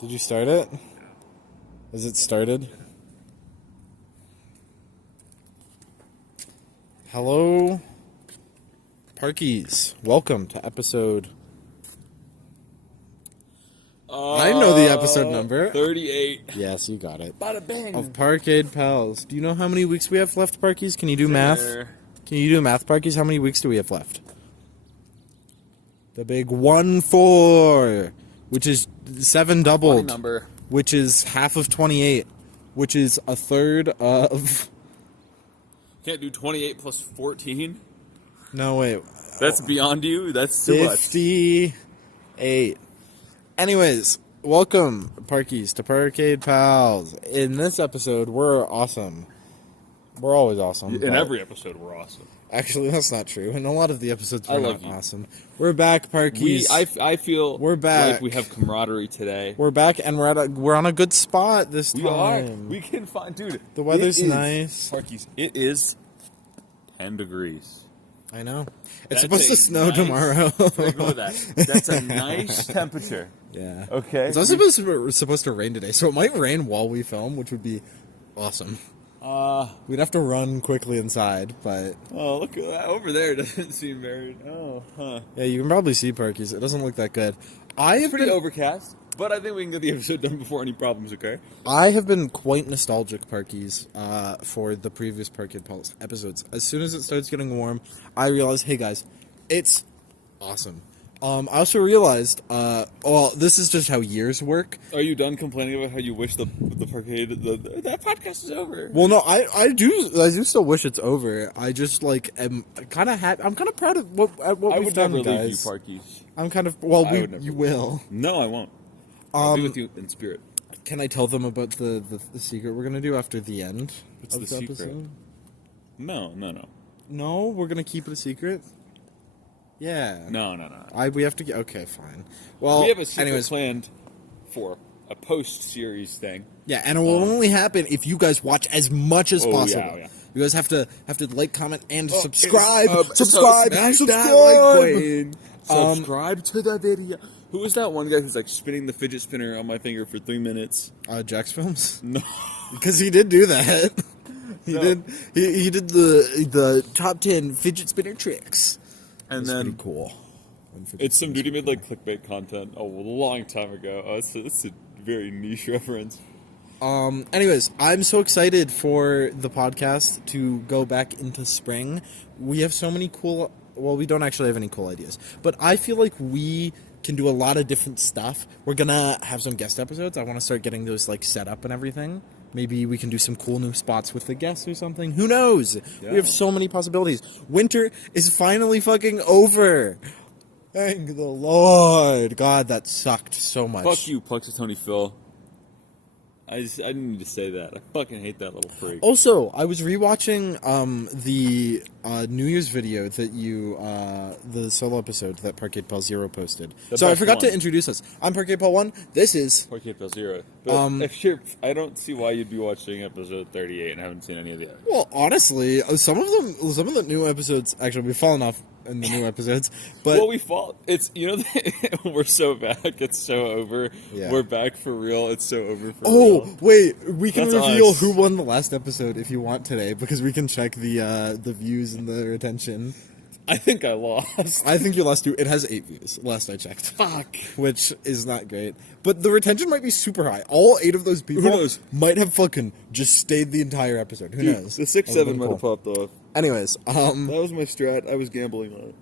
Did you start it? Is it started? Hello, Parkies. Welcome to episode... I know the episode number. 38. Yes, you got it. Bada bang. Of Parkade Pals. Do you know how many weeks we have left, Parkies? Can you do math? Can you do math, Parkies? How many weeks do we have left? The big 1-4, which is 7 doubled, number. which is half of 28, which is a third of... Can't do 28 plus 14? No, wait. That's beyond you? That's too much. 58. Anyways, welcome, Parkies, to Parkade Pals. In this episode, we're awesome. We're always awesome. In every episode, we're awesome. Actually, that's not true. In a lot of the episodes, we're not you. awesome. We're back, Parkies. I feel we're back. like we have camaraderie today. We're back, and we're on a good spot this time. We are. We can find... Dude, the weather's nice. Parkies, it is 10 degrees. I know. It's supposed to snow tomorrow. Look at that. That's a nice temperature. Yeah. Okay. It's also supposed to rain today, so it might rain while we film, which would be awesome. We'd have to run quickly inside, but... Oh, look at that. Over there. It doesn't seem very... Oh, huh. Yeah, you can probably see Parkies. It doesn't look that good. It's pretty overcast, but I think we can get the episode done before any problems occur. I have been quite nostalgic, Parkies, for the previous Parkade Pulse episodes. As soon as it starts getting warm, I realize, hey guys, it's awesome. I also realized, well, this is just how years work. Are you done complaining about how you wish the Parkade that podcast is over? Well, no, I do still wish it's over. I just am kind of happy. I'm kind of proud of what we've done, guys. I would never leave you, Parkies. I'm kind of you will. No, I won't. I'll be with you in spirit. Can I tell them about the secret we're gonna do after the end? What's the secret? Episode? No. No, we're gonna keep it a secret. Yeah. No. We have to get... Okay, fine. Well, we have a secret planned for a post-series thing. Yeah, and it will only happen if you guys watch as much as possible. Yeah. You guys have to like, comment, and subscribe. Subscribe to the video. Who is that one guy who's spinning the fidget spinner on my finger for 3 minutes? Jax Films? No. Because he did do that. He did the top 10 fidget spinner tricks. And then pretty cool. It's some dude who made clickbait content a long time ago. It's a very niche reference. Anyways, I'm so excited for the podcast to go back into spring. We have so many cool... Well, we don't actually have any cool ideas. But I feel like we can do a lot of different stuff. We're gonna have some guest episodes. I want to start getting those set up and everything. Maybe we can do some cool new spots with the guests or something. Who knows? Yeah. We have so many possibilities. Winter is finally fucking over. Thank the Lord. God, that sucked so much. Fuck you, Punxsutawney Phil. I didn't need to say that. I fucking hate that little freak. Also, I was rewatching the New Year's video that the solo episode that Parkade Pal 0 posted. So I forgot to introduce us. I'm Parkade Pal 1. This is Parkade Pal 0. But I don't see why you'd be watching episode 38 and haven't seen any of the others. Well, honestly, some of the new episodes, actually, we've fallen off in the new episodes, but it's we're so back, it's so over. Yeah. We're back for real, it's so over for real. Wait, we can reveal who won the last episode if you want today, because we can check the views and the retention. I think I lost. I think you lost too. It has 8 views, last I checked. Fuck. Which is not great. But the retention might be super high. All 8 of those people might have fucking just stayed the entire episode. Who knows? The 6-7 might have popped off. Anyways, that was my strat. I was gambling on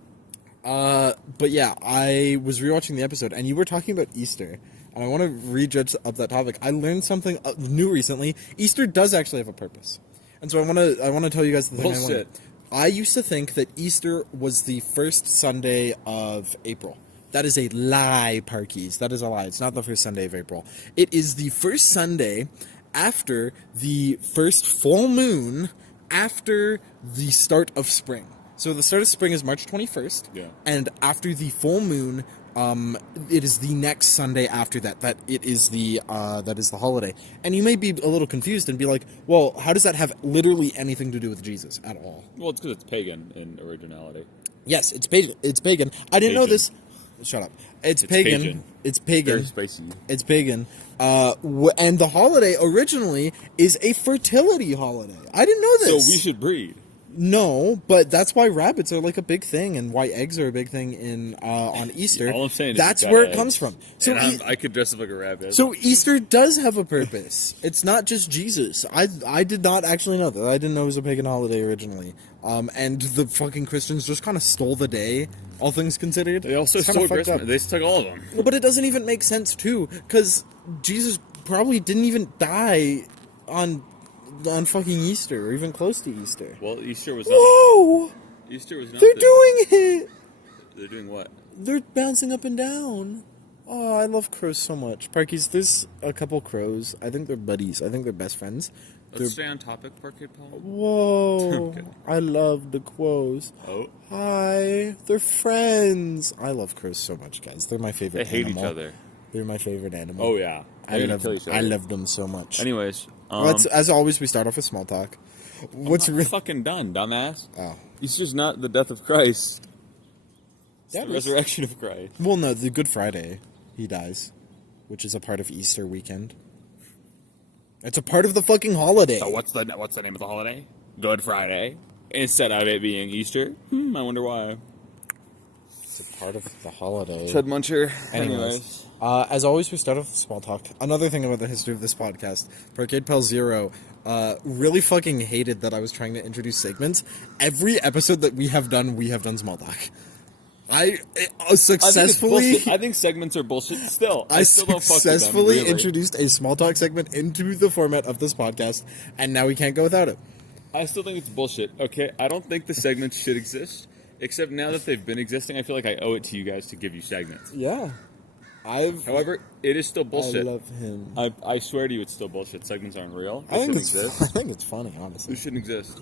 it. But yeah, I was rewatching the episode, and you were talking about Easter, and I want to redredge up that topic. I learned something new recently. Easter does actually have a purpose, and so I want to tell you guys the thing. Bullshit. I used to think that Easter was the first Sunday of April. That is a lie, Parkies. That is a lie. It's not the first Sunday of April. It is the first Sunday after the first full moon after the start of spring. So the start of spring is March 21st. Yeah. And after the full moon, it is the next Sunday after that. That is the holiday. And you may be a little confused and be like, well, how does that have literally anything to do with Jesus at all? Well, it's because it's pagan in originality. Yes, it's pagan. I didn't know this. Shut up. It's pagan. Cajun. It's pagan. Very spicy. It's pagan. And the holiday originally is a fertility holiday. I didn't know this. So we should breed. No, but that's why rabbits are like a big thing, and why eggs are a big thing in on Easter. All I'm saying is that's you got where it eggs. comes from. So I could dress up like a rabbit. So Easter does have a purpose. It's not just Jesus. I did not actually know that. I didn't know it was a pagan holiday originally. And the fucking Christians just kind of stole the day, all things considered. They also It's kinda stole fucked Christmas. up. They took all of them. But it doesn't even make sense too, because Jesus probably didn't even die on fucking Easter or even close to Easter. Well, Easter was not. Whoa! Easter was not. They're doing it. They're doing what? They're bouncing up and down. Oh, I love crows so much. Parkies, there's a couple crows. I think they're buddies. I think they're best friends. Let's stay on topic, Parkade Pal. Whoa! Okay. I love the crows. Oh. Hi, they're friends. I love crows so much, guys. They're my favorite. They hate animal. each other. They're my favorite animal. Oh yeah. I love. Kill each other. I love them so much. Anyways, As always, we start off with small talk. What's I'm not fucking done, dumbass? Oh. Easter's not the death of Christ. It's That the is- resurrection of Christ. Well, no, the Good Friday, he dies, which is a part of Easter weekend. It's a part of the fucking holiday. So what's the name of the holiday? Good Friday. Instead of it being Easter. I wonder why. It's a part of the holiday. Ted Muncher. Anyways, as always, we start off with small talk. Another thing about the history of this podcast, Parkade Pal Zero really fucking hated that I was trying to introduce segments. Every episode that we have done small talk. I successfully... I think segments are bullshit still. I still don't fuck with them, successfully really. introduced a small talk segment into the format of this podcast, and now we can't go without it. I still think it's bullshit, okay? I don't think the segments should exist, except now that they've been existing, I feel like I owe it to you guys to give you segments. Yeah. However, it is still bullshit. I love him. I swear to you it's still bullshit. Segments aren't real. They I think shouldn't it's exist. I think it's funny, honestly. They shouldn't exist.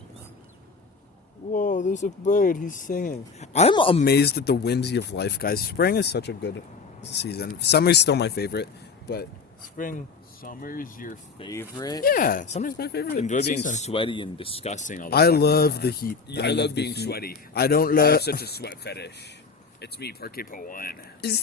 Whoa, there's a bird. He's singing. I'm amazed at the whimsy of life, guys. Spring is such a good season. Summer's still my favorite, but spring... Summer's your favorite? Yeah, summer's my favorite Enjoy being season. sweaty and disgusting all the I time. love the heat. I love the being heat. sweaty. I don't I have love... such a sweat fetish. It's me, Parkade Pal 1.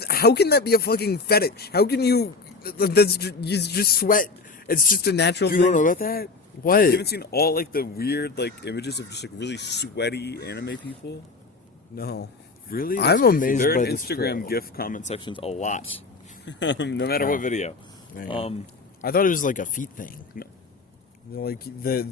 How can that be a fucking fetish? How can you... You just sweat. It's just a natural You thing. don't know about that? What? You haven't seen all like the weird like images of just like really sweaty anime people? No. Really? I'm That's crazy. amazed They're by in this Instagram show. GIF comment sections a lot, no matter what video. Yeah. I thought it was like a feet thing. No. Like the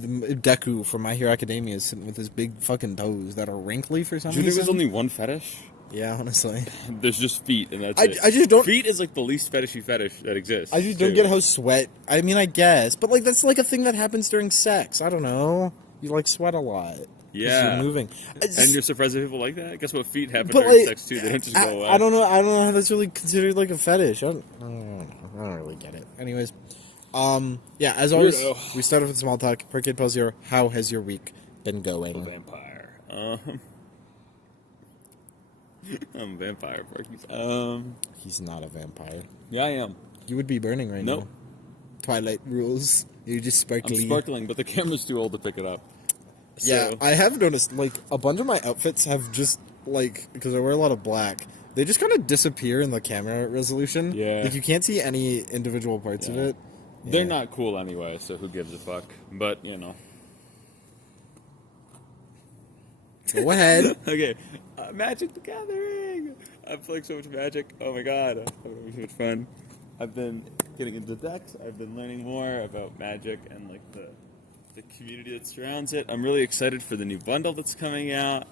Deku from My Hero Academia is sitting with his big fucking toes that are wrinkly for some Do you think reason. there's only one fetish? Yeah, honestly. There's just feet, and that's I it. just don't- Feet is like the least fetishy fetish that exists. I just don't get how sweat. I mean, I guess, but like that's like a thing that happens during sex. I don't know. You like sweat a lot. 'Cause Yeah. you're moving. And you're surprised that people like that? Guess what? Feet happen But during like, sex too. They don't just go away. I don't know. I don't know how that's really considered like a fetish. I don't really get it. Anyways, yeah. As always, Weirdo. we start off with small talk. Parkade Pal Zero. How has your week been going? Vampire. I'm a vampire, Parkies. He's not a vampire. Yeah, I am. You would be burning right Nope. now. Twilight rules. You're just I'm sparkly. sparkling, but the camera's too old to pick it up. Yeah, So- I have noticed, like, a bunch of my outfits have just, like, because I wear a lot of black, they just kind of disappear in the camera resolution. Yeah. Like, you can't see any individual parts of Yeah. it. They're Yeah. not cool anyway, so who gives a fuck? But, you know. Go ahead. Okay, Magic the Gathering! I'm playing so much Magic. Oh my god, I'm having so much fun. I've been getting into decks, I've been learning more about Magic and, like, the community that surrounds it. I'm really excited for the new bundle that's coming out.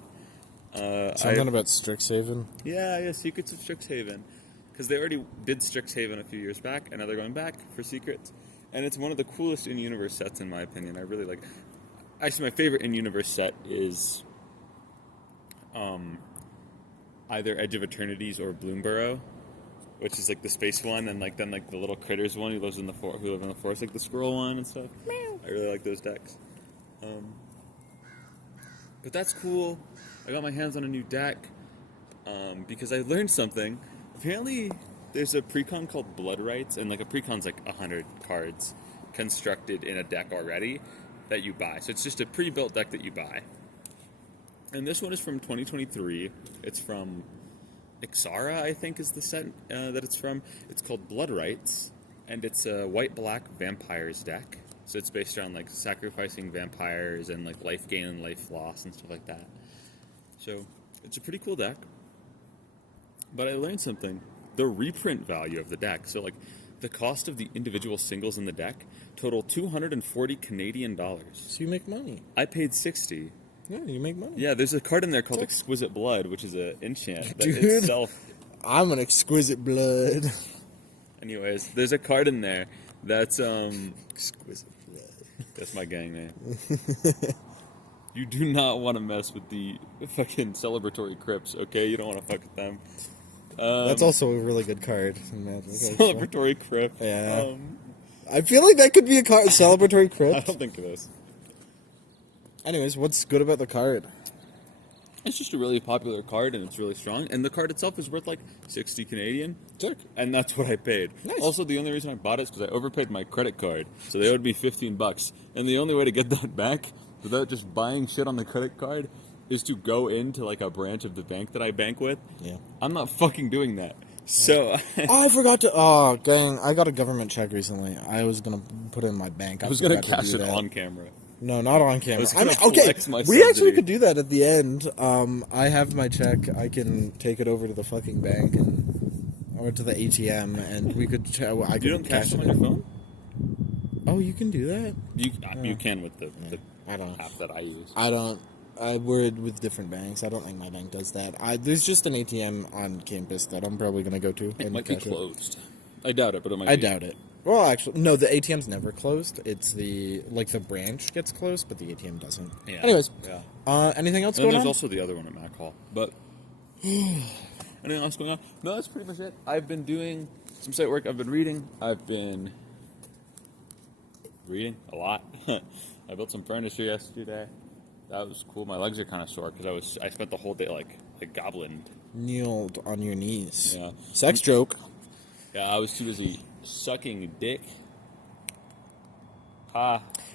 Something about Strixhaven. Yeah, Secrets of Strixhaven. Because they already did Strixhaven a few years back, and now they're going back for Secrets. And it's one of the coolest in-universe sets, in my opinion. I really like... Actually, my favorite in-universe set is... either Edge of Eternities or Bloomburrow, which is like the space one, and like then like the little critters one who lives in the who live in the forest, like the squirrel one and stuff. I really like those decks. But that's cool. I got my hands on a new deck because I learned something. Apparently, there's a precon called Blood Rights, and like a precon's like 100 cards constructed in a deck already that you buy. So it's just a pre-built deck that you buy. And this one is from 2023. It's from Ixara, I think, is the set that it's from. It's called Blood Rites, and it's a white-black vampires deck. So it's based around like sacrificing vampires and like life gain and life loss and stuff like that. So it's a pretty cool deck. But I learned something. The reprint value of the deck. So like the cost of the individual singles in the deck total 240 Canadian dollars. So you make money. I paid 60. Yeah, you make money. Yeah, there's a card in there called Exquisite Blood, which is an enchant that Dude. itself. I'm an exquisite blood. Anyways, there's a card in there that's Exquisite blood. That's my gang name. You do not want to mess with the fucking celebratory crypts, okay? You don't want to fuck with them. That's also a really good card in Magic. Celebratory crypt. Yeah. I feel like that could be a card. Celebratory crypt. I don't think it is. Anyways, what's good about the card? It's just a really popular card, and it's really strong. And the card itself is worth like 60 Canadian. Sick. And that's what I paid. Nice. Also, the only reason I bought it is because I overpaid my credit card. So they owed me $15. And the only way to get that back, without just buying shit on the credit card, is to go into like a branch of the bank that I bank with. Yeah. I'm not fucking doing that. So Oh, I forgot to. Oh, dang! I got a government check recently. I was gonna put it in my bank. I was gonna forgot to cash do it that. on camera. No, not on camera. was gonna okay. flex my We actually subsidy. could do that at the end. I have my check. I can take it over to the fucking bank or to the ATM, and we could. I could You don't cash cash them it on your in. phone? Oh, you can do that. You can with the I don't. app that I use. I don't. We're with different banks. I don't think my bank does that. There's just an ATM on campus that I'm probably gonna go to. It and might be cash closed. I doubt it, but it might I be. doubt it. Well, actually, no. The ATM's never closed. It's the branch gets closed, but the ATM doesn't. Yeah. Anyways, Yeah. anything else And going there's on? also the other one at Mac Hall. But anything else going on? No, that's pretty much it. I've been doing some site work. I've been reading. I've been reading a lot. I built some furniture yesterday. That was cool. My legs are kind of sore because I spent the whole day like a goblin. Kneeled on your knees. Yeah. Sex joke. Yeah, I was too busy sucking dick.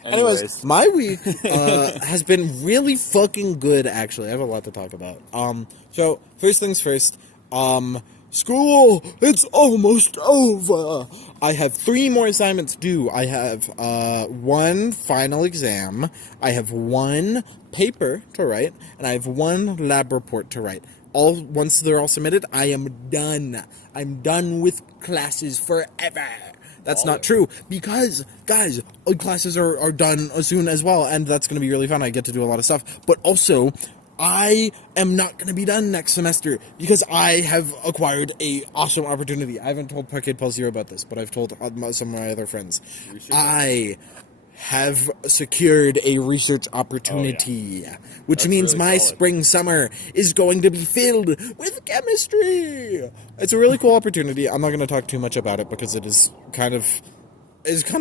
Anyways, my week has been really fucking good, actually. I have a lot to talk about. So, first things first, school, it's almost over. I have 3 more assignments due. I have 1 final exam, I have 1 paper to write, and I have 1 lab report to write. Once they're all submitted, I am done. I'm done with classes forever. That's not true, because, guys, classes are done soon as well, and that's going to be really fun. I get to do a lot of stuff. But also, I am not going to be done next semester, because I have acquired a awesome opportunity. I haven't told Parkade Pal Zero about this, but I've told some of my other friends. I have secured a research opportunity, which That's means really my solid. spring-summer is going to be filled with chemistry. It's a really cool opportunity. I'm not going to talk too much about it because it is kind of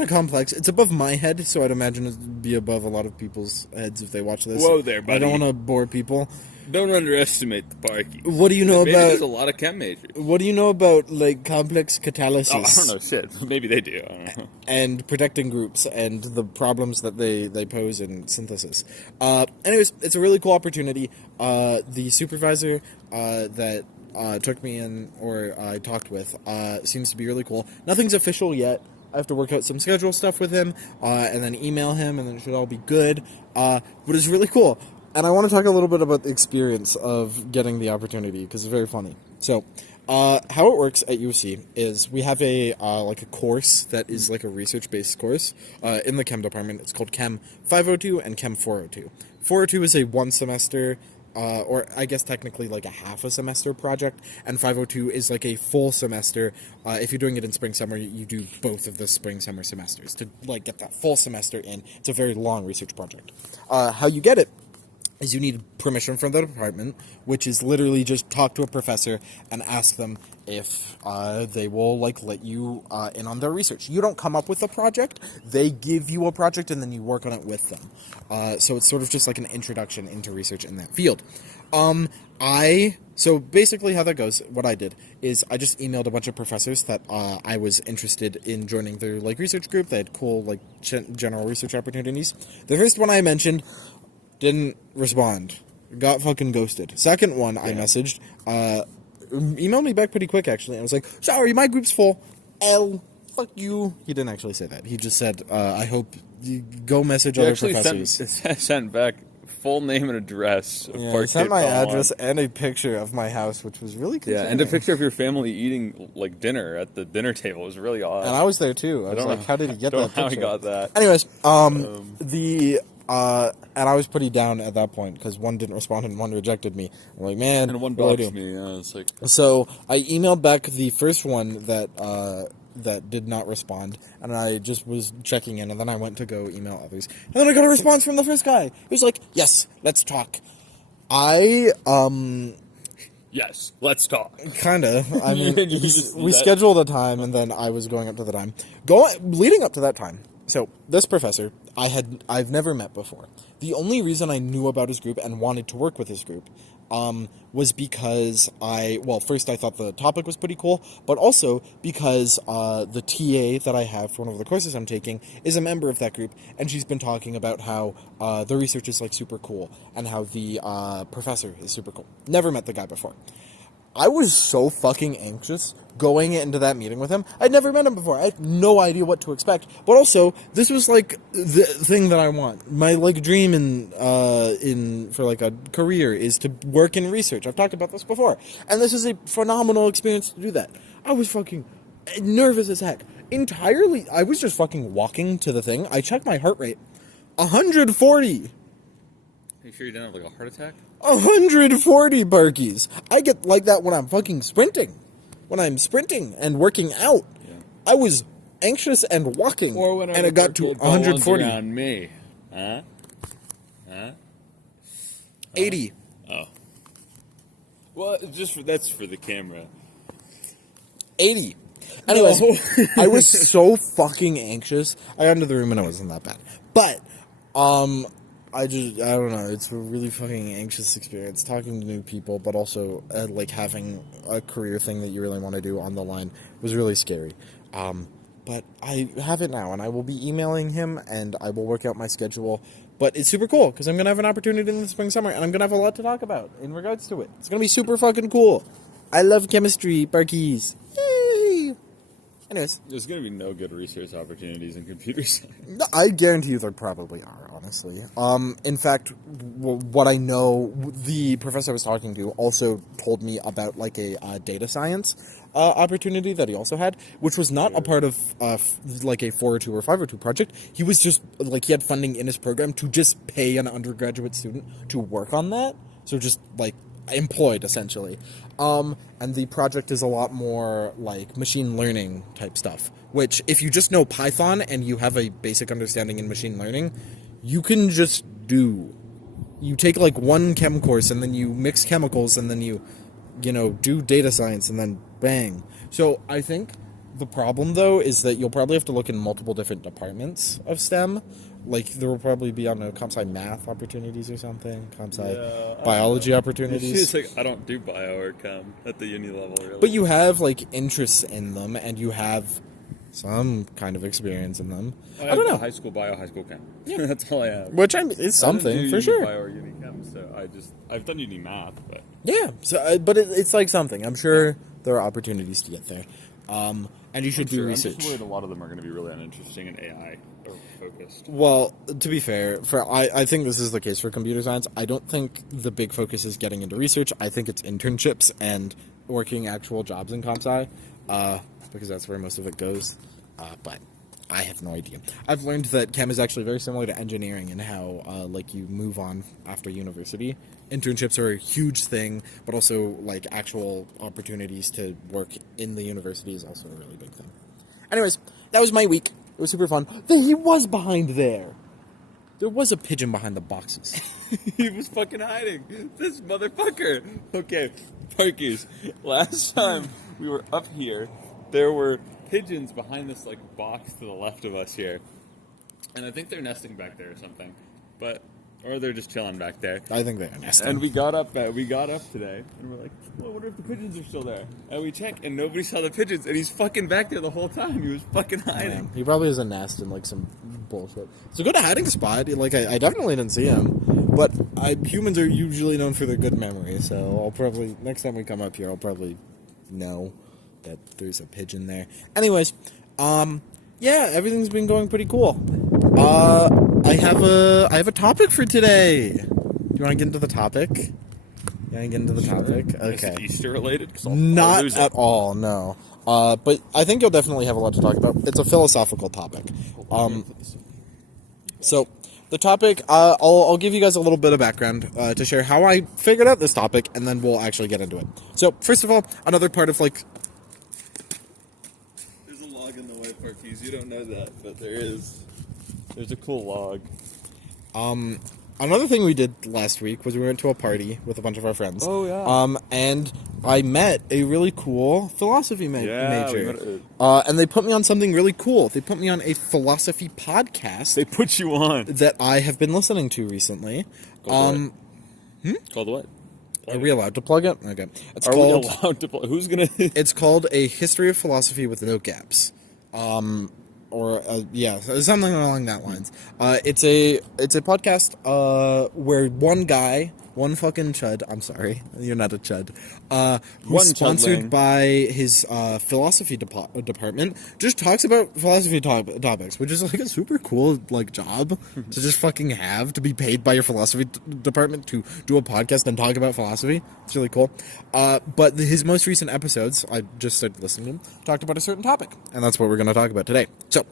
complex. It's above my head, so I'd imagine it'd be above a lot of people's heads if they watch this. Whoa there, buddy. I don't want to bore people. Don't underestimate the Parkies. What do you know Maybe about? there's a lot of chem majors. What do you know about like complex catalysis? Oh, I don't know shit. Maybe they do. I don't know. And protecting groups and the problems that they pose in synthesis. Anyways, it's a really cool opportunity. The supervisor that took me in, or I talked with, seems to be really cool. Nothing's official yet. I have to work out some schedule stuff with him, and then email him, and then it should all be good. But it's really cool. And I want to talk a little bit about the experience of getting the opportunity, because it's very funny. So, how it works at UC is we have a course that is like a research-based course in the chem department. It's called Chem 502 and Chem 402. 402 is a 1 semester, or I guess technically like a half a semester project, and 502 is like a full semester. If you're doing it in spring-summer, you do both of the spring-summer semesters to like get that full semester in. It's a very long research project. How you get it is you need permission from the department, which is literally just talk to a professor and ask them if they will let you in on their research. You don't come up with a project; they give you a project and then you work on it with them. So it's sort of just like an introduction into research in that field. So basically how that goes, what I did is I just emailed a bunch of professors that I was interested in joining their research group. They had cool general research opportunities. The first one I mentioned didn't respond. Got fucking ghosted. Second one I messaged emailed me back pretty quick, actually. I was like, sorry, my group's full. L, fuck you. He didn't actually say that. He just said, I hope you go message other professors. Sent back full name and address. Of Yeah, he sent my address and a picture of my house, which was really concerning. Yeah, and a picture of your family eating like dinner at the dinner table. It was really odd. And I was there too. I was like, how did he get that picture? How he got that. Anyways, and I was pretty down at that point because one didn't respond and one rejected me. I'm like, man, and one what do I blocked do? me. Yeah, it's like... So I emailed back the first one that did not respond, and I just was checking in, and then I went to go email others, and then I got a response from the first guy. He was like, "Yes, let's talk." Yes, let's talk. Kinda. I mean, we scheduled a time, and then I was going up to the time. Leading up to that time. So this professor, I've never met before. The only reason I knew about his group and wanted to work with his group was because first I thought the topic was pretty cool, but also because the TA that I have for one of the courses I'm taking is a member of that group, and she's been talking about how the research is like super cool and how the professor is super cool. Never met the guy before. I was so fucking anxious going into that meeting with him. I'd never met him before. I had no idea what to expect. But also, this was like the thing that I want. My like dream for like a career is to work in research. I've talked about this before. And this is a phenomenal experience to do that. I was fucking nervous as heck. Entirely, I was just fucking walking to the thing. I checked my heart rate. 140. Are you sure you didn't have like a heart attack? 140 Parkies. I get like that when I'm fucking sprinting. When I'm sprinting and working out. Yeah. I was anxious and walking. Or when and it got to 140. On me. Huh? 80. Oh. Well, that's for the camera. 80. Anyways, no. I was so fucking anxious. I got into the room and it wasn't that bad. But, I don't know, it's a really fucking anxious experience, talking to new people, but also, like, having a career thing that you really want to do on the line was really scary. But I have it now, and I will be emailing him, and I will work out my schedule, but it's super cool, because I'm going to have an opportunity in the spring, summer, and I'm going to have a lot to talk about in regards to it. It's going to be super fucking cool. I love chemistry, Parkies. Yay! Anyways. There's going to be no good research opportunities in computer science. I guarantee you there probably are, honestly. In fact, what I know, the professor I was talking to also told me about, like, a data science opportunity that he also had, which was not a part of, like, a 402 or 502 project. He was just, like, he had funding in his program to just pay an undergraduate student to work on that. So just, like, employed, essentially. And the project is a lot more like machine learning type stuff, which if you just know Python and you have a basic understanding in machine learning, you can just do. You take like one chem course and then you mix chemicals and then you do data science and then bang. So I think the problem though is that you'll probably have to look in multiple different departments of STEM. Like, there will probably be, I don't know, comp sci math opportunities or something, comp sci biology opportunities. It's like, I don't do bio or chem at the uni level, really. But you have, like, interests in them, and you have some kind of experience in them. I don't know. High school bio, high school chem. Yeah. That's all I have. Which, is something, for sure. Bio or uni chem, so I've done uni math, but... Yeah, so, but it's like something. I'm sure there are opportunities to get there. And you should do research. I'm just worried a lot of them are going to be really uninteresting in AI or focused. Well, to be fair, I think this is the case for computer science. I don't think the big focus is getting into research. I think it's internships and working actual jobs in comp sci, because that's where most of it goes. But I have no idea. I've learned that chem is actually very similar to engineering in how like you move on after university. Internships are a huge thing, but also like actual opportunities to work in the university is also a really big thing. Anyways, that was my week. It was super fun. He was behind there. There was a pigeon behind the boxes. He was fucking hiding. This motherfucker. Okay, Parkies. Last time we were up here, there were pigeons behind this like box to the left of us here, and I think they're nesting back there or something. But Or they're just chilling back there. I think they're nesting. And we got up today, and we're like, well, I wonder if the pigeons are still there. And we check, and nobody saw the pigeons, and he's fucking back there the whole time. He was fucking hiding. Man, he probably has a nest in like some bullshit. It's a good hiding spot. Like I definitely didn't see him, but humans are usually known for their good memory. So I'll probably next time we come up here, I'll probably know that there's a pigeon there. Anyways, yeah, everything's been going pretty cool. I have a topic for today. Do you want to get into the topic? Okay. Is it Easter related? Not at all, no. But I think you'll definitely have a lot to talk about. It's a philosophical topic. So the topic, I'll give you guys a little bit of background to share how I figured out this topic, and then we'll actually get into it. So first of all, another part of like... There's a log in the way, Parkade. You don't know that, but there is. There's a cool log. Another thing we did last week was we went to a party with a bunch of our friends. Oh, yeah. And I met a really cool philosophy major. And they put me on something really cool. They put me on a philosophy podcast. They put you on. That I have been listening to recently. Called what? Are we allowed to plug it? Okay. It's Are called, we allowed to plug? Who's gonna... It's called A History of Philosophy with No Gaps. Yeah, something along that lines. It's a podcast where one fucking chud, I'm sorry, you're not a chud, who's sponsored by his philosophy department, just talks about philosophy topics, which is like a super cool like job to just fucking have, to be paid by your philosophy department to do a podcast and talk about philosophy. It's really cool. But his most recent episodes, I just started listening to them, talked about a certain topic, and that's what we're going to talk about today. So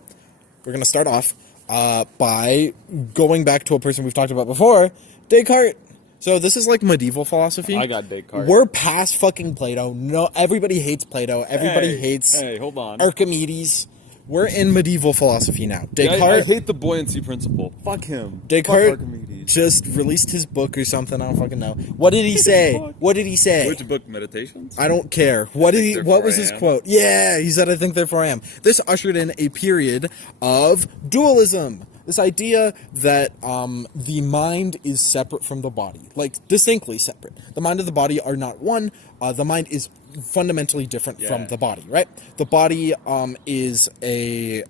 we're going to start off by going back to a person we've talked about before, Descartes. So this is like medieval philosophy. I got Descartes. We're past fucking Plato. No, everybody hates Plato. Everybody hates hold on. Archimedes. We're in medieval philosophy now. Descartes. I hate the buoyancy principle. Fuck him. Descartes Fuck Archimedes. just released his book or something. I don't fucking know. What did he say? What did he say? Which book? Meditations? I don't care. What was his quote? Yeah, he said, "I think therefore I am." This ushered in a period of dualism. This idea that the mind is separate from the body, like distinctly separate. The mind and the body are not one. The mind is fundamentally different from the body, right? The body is the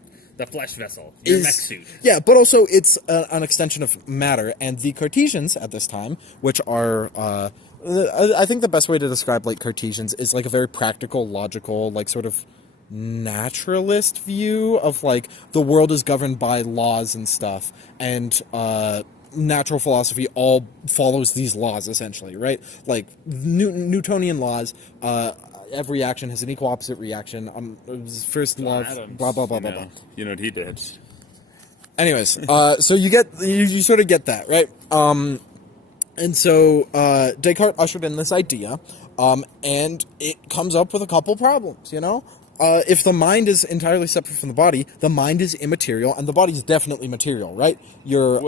flesh vessel, your mech suit. Yeah, but also it's an extension of matter. And the Cartesians at this time, which are, I think the best way to describe like Cartesians is like a very practical, logical, like sort of naturalist view of like the world is governed by laws and stuff, and natural philosophy all follows these laws essentially, right? Like Newtonian laws, every action has an equal opposite reaction. First law, blah blah blah blah blah. You know what he did. Anyways, so you sort of get that, right? And so Descartes ushered in this idea, and it comes up with a couple problems, you know? If the mind is entirely separate from the body, the mind is immaterial, and the body is definitely material, right? Your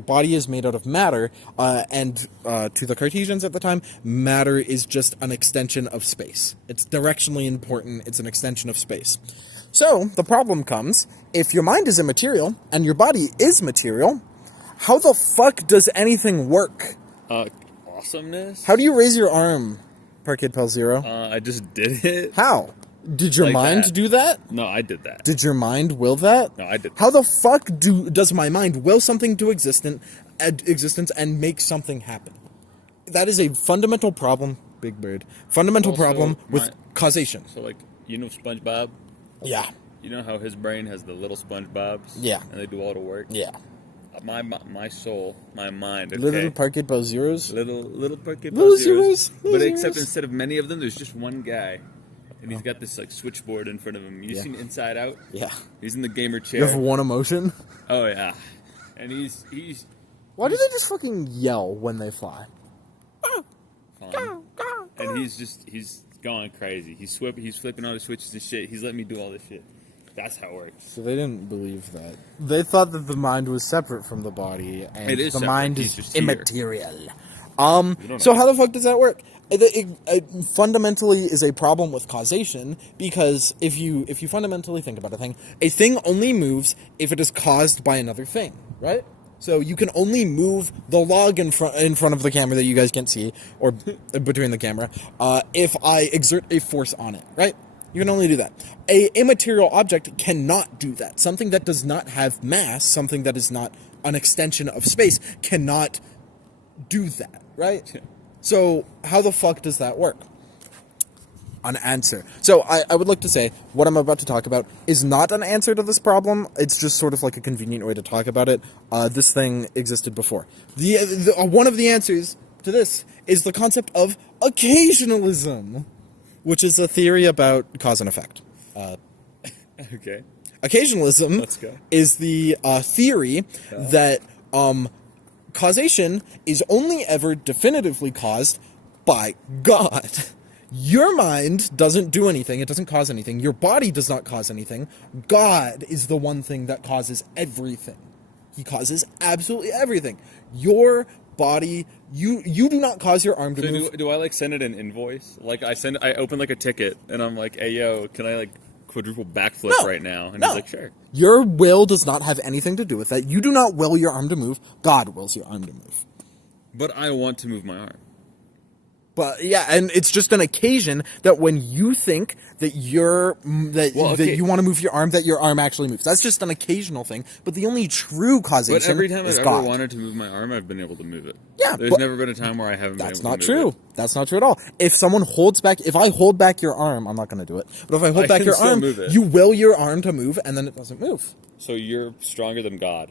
body is made out of matter, and to the Cartesians at the time, matter is just an extension of space. It's directionally important. It's an extension of space. So the problem comes, if your mind is immaterial and your body is material, how the fuck does anything work? Awesomeness? How do you raise your arm, Parkade Pal 0? I just did it. How? Did your mind do that? No, I did that. Did your mind will that? No, I did that. How the fuck does my mind will something to existence and make something happen? That is a fundamental problem, Big Bird. Fundamental problem with causation. So, like, you know SpongeBob? Yeah. You know how his brain has the little SpongeBobs? Yeah. And they do all the work? Yeah. My soul, my mind, okay? Little Parkade Pal Zeros? Little Parkade Pal Zeros. But zeros. except instead of many of them, there's just one guy. And he's got this, like, switchboard in front of him. You seen Inside Out? Yeah. He's in the gamer chair. You have one emotion? Oh, yeah. And he's Why do they just fucking yell when they fly? Fun. And he's going crazy. He's flipping all the switches and shit. He's letting me do all this shit. That's how it works. So they didn't believe that. They thought that the mind was separate from the body, and it is the separate. mind He's is just here. immaterial. So how the fuck does that work? It fundamentally is a problem with causation, because if you fundamentally think about a thing only moves if it is caused by another thing, right? So you can only move the log in front of the camera that you guys can't see, or between the camera, if I exert a force on it, right? You can only do that. A immaterial object cannot do that. Something that does not have mass, something that is not an extension of space, cannot do that, right? Yeah. So how the fuck does that work? An answer. So I would like to say what I'm about to talk about is not an answer to this problem. It's just sort of like a convenient way to talk about it. This thing existed before. One of the answers to this is the concept of occasionalism, which is a theory about cause and effect. Okay. Occasionalism Let's go. is the theory that causation is only ever definitively caused by God. Your mind doesn't do anything. It doesn't cause anything. Your body does not cause anything. God is the one thing that causes everything. He causes absolutely everything. Your body, you do not cause your arm to move. So do I like send it an invoice? Like I open like a ticket and I'm like, hey yo, can I like quadruple backflip right now? And he's like, sure. Your will does not have anything to do with that. You do not will your arm to move. God wills your arm to move. But I want to move my arm. But yeah, and it's just an occasion that when you think that that you want to move your arm actually moves. That's just an occasional thing. But the only true causation is But every time I've God. ever wanted to move my arm, I've been able to move it. Yeah, there's never been a time where I haven't been able to move it. That's not true. That's not true at all. If I hold back your arm, I'm not going to do it. But if I hold back your arm, you will your arm to move, and then it doesn't move. So you're stronger than God.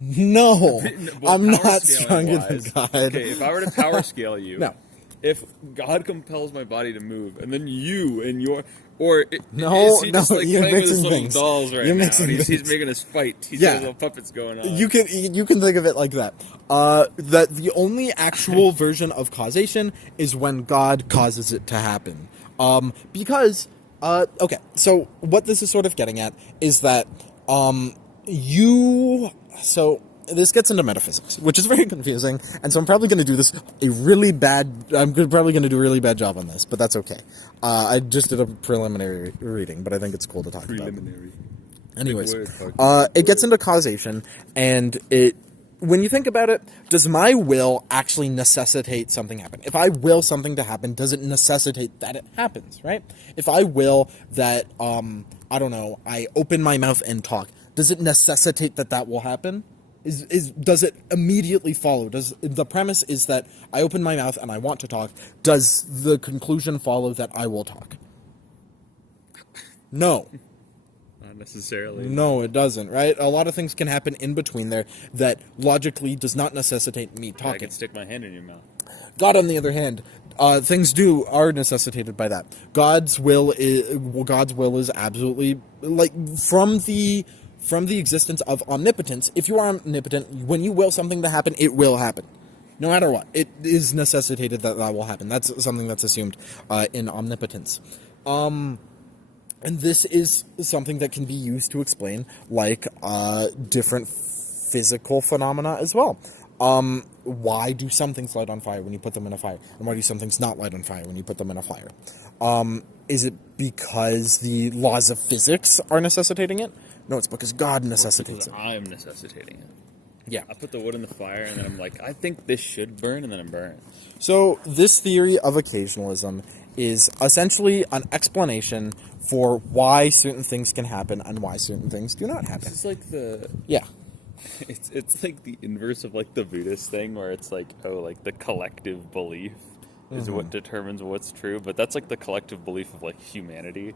No, Well, I'm not power stronger scaling than God. Okay, if I were to power scale you, No. If God compels my body to move, and then you and your, or is he just like you're playing with his mixing little things. dolls right You're now? mixing He's things. making us fight. He's Yeah. got little puppets going on. You can think of it like that. That the only actual version of causation is when God causes it to happen. Because okay, so what this is sort of getting at is that this gets into metaphysics, which is very confusing, and so I'm probably going to do a really bad job on this, but that's okay. I just did a preliminary reading, but I think it's cool to talk about. Anyways, it gets into causation, and when you think about it, does my will actually necessitate something happen? If I will something to happen, does it necessitate that it happens, right? If I will that, I don't know, I open my mouth and talk, does it necessitate that will happen? Does it immediately follow? Does the premise is that I open my mouth and I want to talk? Does the conclusion follow that I will talk? No. Not necessarily. No, it doesn't, right? A lot of things can happen in between there that logically does not necessitate me talking. I can stick my hand in your mouth. God, on the other hand, things are necessitated by that. God's will is absolutely, like, from the existence of omnipotence. If you are omnipotent, when you will something to happen, it will happen. No matter what. It is necessitated that will happen. That's something that's assumed in omnipotence. And this is something that can be used to explain, like, different physical phenomena as well. Why do some things light on fire when you put them in a fire? And why do some things not light on fire when you put them in a fire? Is it because the laws of physics are necessitating it? No, it's because God necessitates it. I'm necessitating it. Yeah. I put the wood in the fire, and then I'm like, I think this should burn, and then it burns. So this theory of occasionalism is essentially an explanation for why certain things can happen and why certain things do not happen. This is like the... Yeah. It's like the inverse of like the Buddhist thing, where it's like, oh, like the collective belief is what determines what's true, but that's like the collective belief of like humanity.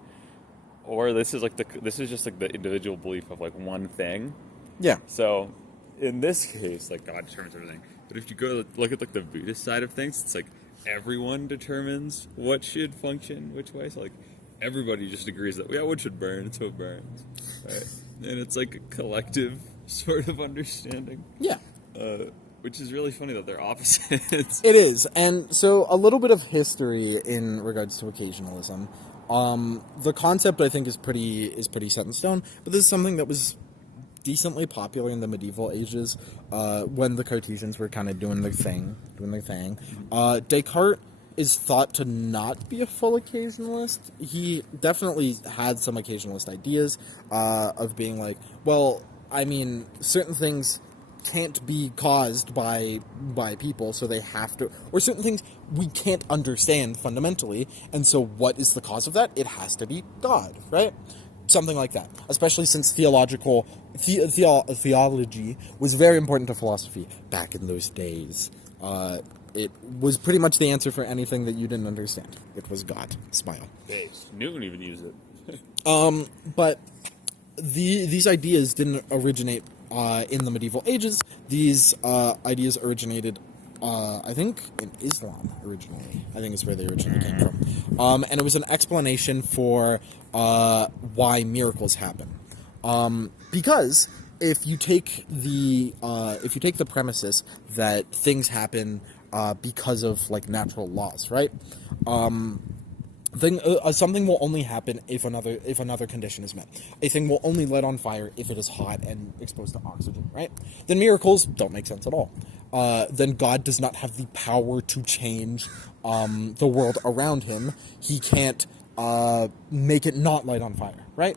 Or this is just like the individual belief of like one thing. Yeah. So in this case, like God determines everything. But if you go look at like the Buddhist side of things, it's like everyone determines what should function which way. So like everybody just agrees that wood should burn, so it burns. Right? And it's like a collective sort of understanding. Yeah. Which is really funny that they're opposites. It is. And so a little bit of history in regards to occasionalism. The concept, I think, is pretty set in stone, but this is something that was decently popular in the medieval ages, when the Cartesians were kind of doing their thing. Descartes is thought to not be a full occasionalist. He definitely had some occasionalist ideas, of being like, well, I mean, certain things can't be caused by people, so they have to, or certain things we can't understand fundamentally, and so what is the cause of that? It has to be God, right? Something like that, especially since theology was very important to philosophy back in those days. It was pretty much the answer for anything that you didn't understand. It was God. Smile. Newton even used it. But these ideas didn't originate in the medieval ages. These ideas originated, I think, in Islam originally. I think is where they originally came from. And it was an explanation for why miracles happen. Because if you take the premises that things happen because of like natural laws, right? Something will only happen if another condition is met. A thing will only light on fire if it is hot and exposed to oxygen, right? Then miracles don't make sense at all. Then God does not have the power to change the world around him. He can't make it not light on fire, right?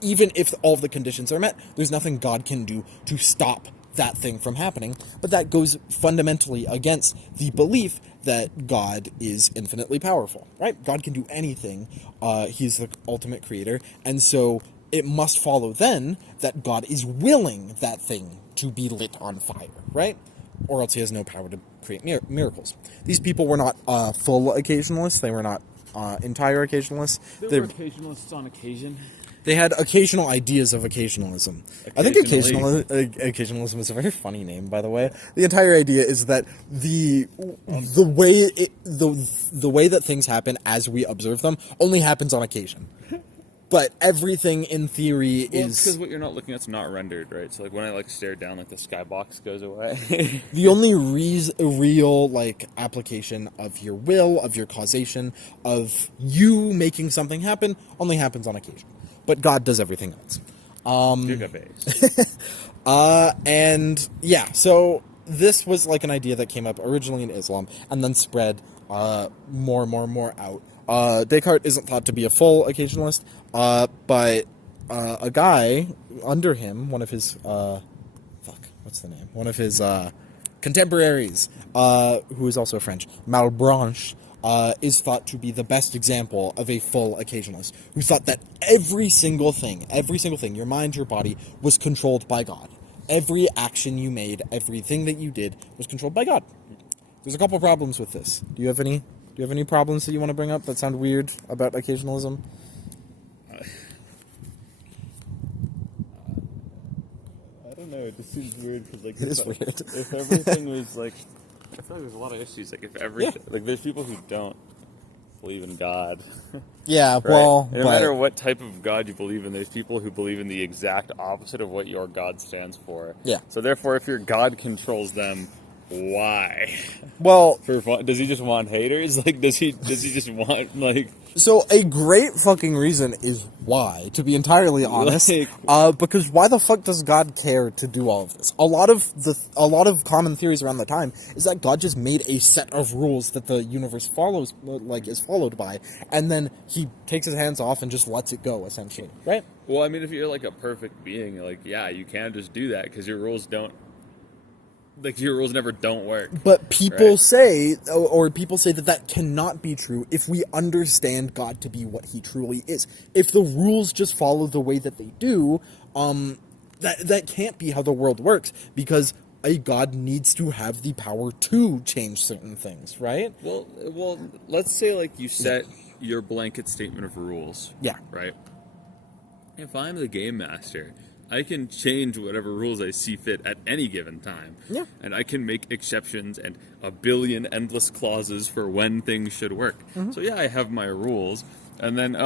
Even if all of the conditions are met, there's nothing God can do to stop that thing from happening. But that goes fundamentally against the belief that God is infinitely powerful, right? God can do anything. He's the ultimate creator. And so it must follow then that God is willing that thing to be lit on fire, right? Or else he has no power to create miracles. These people were not full occasionalists. They were not entire occasionalists. They were occasionalists on occasion. They had occasional ideas of occasionalism. I think occasionalism is a very funny name, by the way. The entire idea is that the way that things happen as we observe them only happens on occasion. But everything in theory is because what you're not looking at's not rendered, right? So like when I like stare down, like the skybox goes away. the only real like application of your will, of your causation, of you making something happen only happens on occasion. But God does everything else. And yeah, so this was like an idea that came up originally in Islam and then spread more and more out. Descartes isn't thought to be a full occasionalist, but a guy under him, one of his one of his contemporaries, who is also French, Malebranche, is thought to be the best example of a full occasionalist, who thought that every single thing, your mind, your body, was controlled by God. Every action you made, everything that you did, was controlled by God. There's a couple problems with this. Do you have any problems that you want to bring up that sound weird about occasionalism? I don't know. It just seems weird because like it is weird. If everything was like, I feel like there's a lot of issues. Like if like there's people who don't believe in God. Yeah, right? well, no matter what type of God you believe in, there's people who believe in the exact opposite of what your God stands for. Yeah. So therefore, if your God controls them, why? Well, does he just want haters? Like, does he just want like? So a great fucking reason is why, to be entirely honest, because why the fuck does God care to do all of this? A lot of common theories around the time is that God just made a set of rules that the universe is followed by, and then he takes his hands off and just lets it go, essentially, right? Well, I mean, if you're like a perfect being, like, yeah, you can't just do that because your rules don't. Like, your rules never don't work. But people say that cannot be true if we understand God to be what he truly is. If the rules just follow the way that they do, that can't be how the world works, because a God needs to have the power to change certain things, right? Well, let's say, like, you set your blanket statement of rules. Yeah. Right? If I'm the game master, I can change whatever rules I see fit at any given time. Yeah. And I can make exceptions and a billion endless clauses for when things should work. Mm-hmm. So yeah, I have my rules. And then,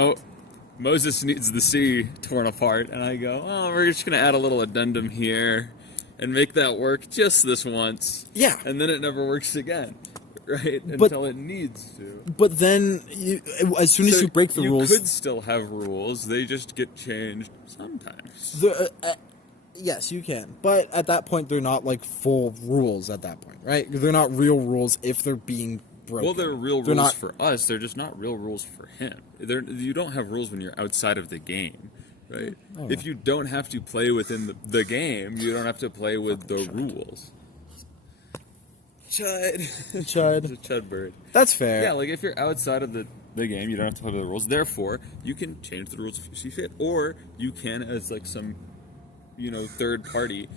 Moses needs the sea torn apart. And I go, we're just going to add a little addendum here and make that work just this once. Yeah. And then it never works again. Right? Until it needs to. But then, as soon as you break the rules... You could still have rules. They just get changed sometimes. Yes, you can. But at that point, they're not, like, full rules at that point, right? They're not real rules if they're being broken. Well, they're real rules for us. They're just not real rules for him. You don't have rules when you're outside of the game. right? Oh. If you don't have to play within the game, you don't have to play with the rules. Chud. Chud. It's a chud bird. That's fair. Yeah, like if you're outside of the game, you don't have to play by the rules. Therefore, you can change the rules if you see fit, or you can, as like some, third party,